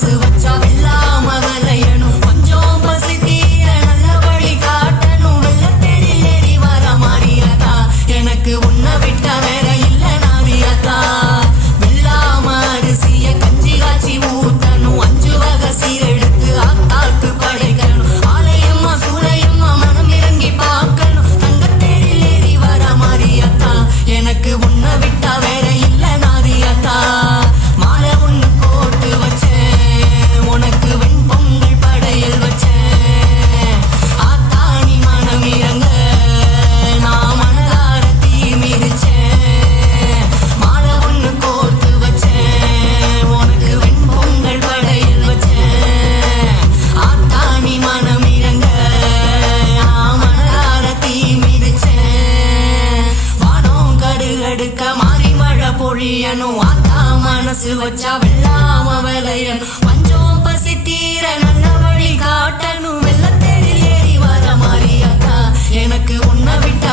மனசு வச்சா வெல்லாம விளையணும் கொஞ்சம் பசி தீர நல்ல வழி காட்டணும் வெள்ள தேடி ஏறி வர மாறியாத்தா எனக்கு உன்னை விட்டா வேற இல்ல நாதியாத்தா வெல்லாம அரிசிய கஞ்சி காய்ச்சி ஊத்தணும் 5 வகை சீரெடுத்து ஆத்தாக்கு படைக்கணும் ஆலயம்மா சூளையம்மா மனம் இறங்கி பார்க்கணும் தங்க தேடி ஏறி வர மாறியாத்தா எனக்கு உன்னை விட்டா வேற இல்ல நாதியாத்தா மாலை ஒண்ணு போட்டு வச்சேன் உனக்கு வெண்பொங்கல் படையல் வச்சேன் ஆத்தாணி மனம் இறங்க நான் மனதார தீ மிதிச்சேன் மாலை ஒண்ணு கோர்த்து வச்சேன் உனக்கு வெண்பொங்கல் படையல் வச்சேன் ஆத்தாணி மனம் இறங்க நான் மனதார தீ மிதிச்சேன் வானம் கடுகடுக்க மாறி மழை பொழியணும் ஆத்தா மனசு வச்சா வெல்லாம விளையணும் பஞ்சம் பசி தீர நல்ல வழி காட்டணும் வெள்ள தேடி ஏறி வர மாறியாத்தா எனக்கு உன்னை விட்டா